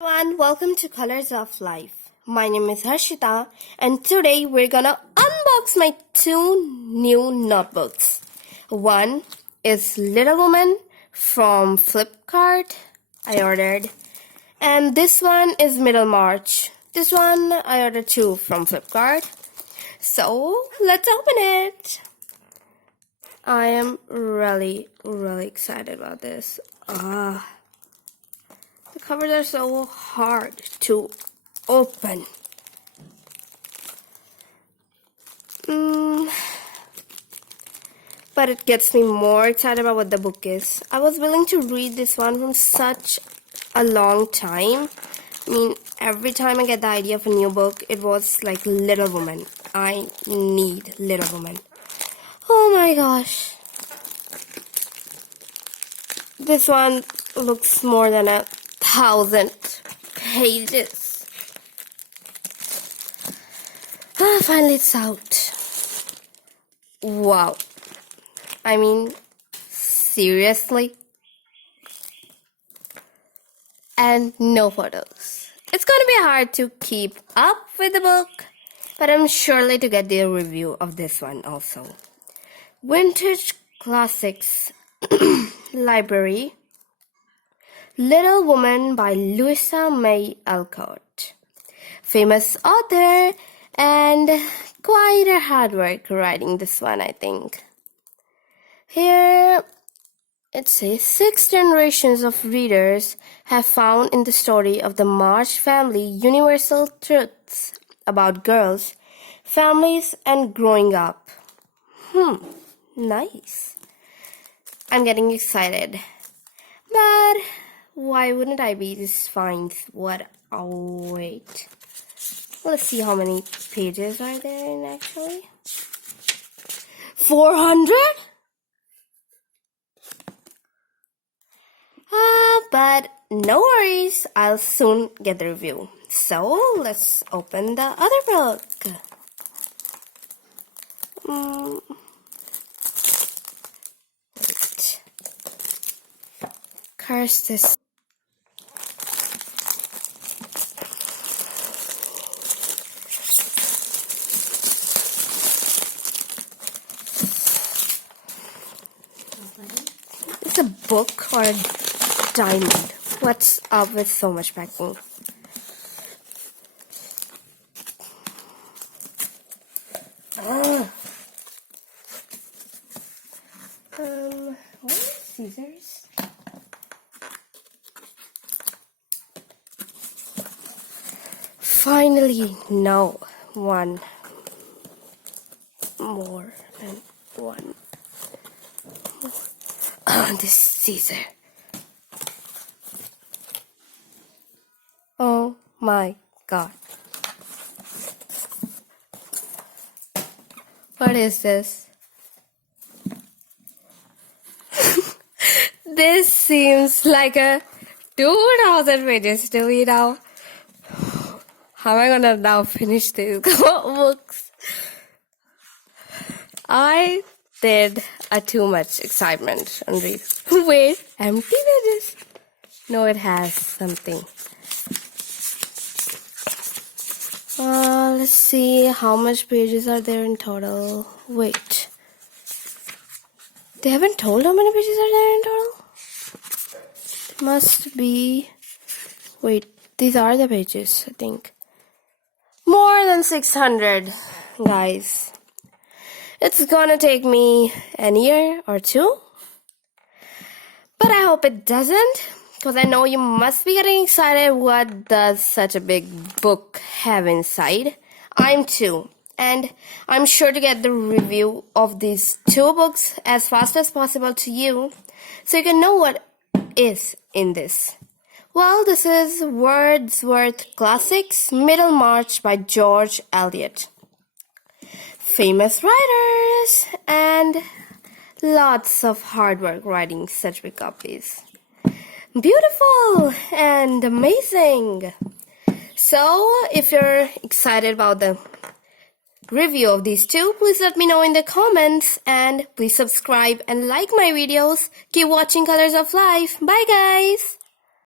Everyone, welcome to Colors of Life. My name is Harshita, and today we're gonna unbox my two new notebooks. One is Little Woman from Flipkart, I ordered, and this one is Middlemarch. This one I ordered too from Flipkart. So let's open it. I am really excited about this. The covers are so hard to open. But it gets me more excited about what the book is. I was willing to read this one from such a long time. I mean, every time I get the idea of a new book, it was like Little Woman. I need Little Woman. Oh my gosh. This one looks more than 1,000 pages. Finally it's out. Wow. I mean, seriously? And no photos. It's gonna be hard to keep up with the book, but I'm surely to get the review of this one also. Vintage Classics Library, Little Woman by Louisa May Alcott. Famous author and quite a hard work writing this one, I think. Here it says 6 generations of readers have found in the story of the March family universal truths about girls, families, and growing up. Nice. I'm getting excited. But why wouldn't I be? This finds what? Oh, wait. Let's see how many pages are there in actually. 400? But no worries. I'll soon get the review. So let's open the other book. Wait. Curse this. It's a book or a diamond? What's up with so much packing? What are scissors? Finally, no. One more and one more. Oh, this scissor. Oh my god. What is this? This seems like a 2,000 pages to me now. How am I gonna now finish these books? I did too much excitement and read. Wait, empty pages? No, it has something. Let's see how much pages are there in total. Wait. They haven't told how many pages are there in total? It must be... Wait, these are the pages, I think. More than 600, guys. It's gonna take me a year or two. But I hope it doesn't, because I know you must be getting excited. What does such a big book have inside? I'm too. And I'm sure to get the review of these two books as fast as possible to you, so you can know what is in this. Well, this is Wordsworth Classics, Middlemarch by George Eliot. Famous writers and lots of hard work writing such big copies. Beautiful and amazing. So, if you're excited about the review of these two, please let me know in the comments, and please subscribe and like my videos. Keep watching Colors of Life. Bye guys!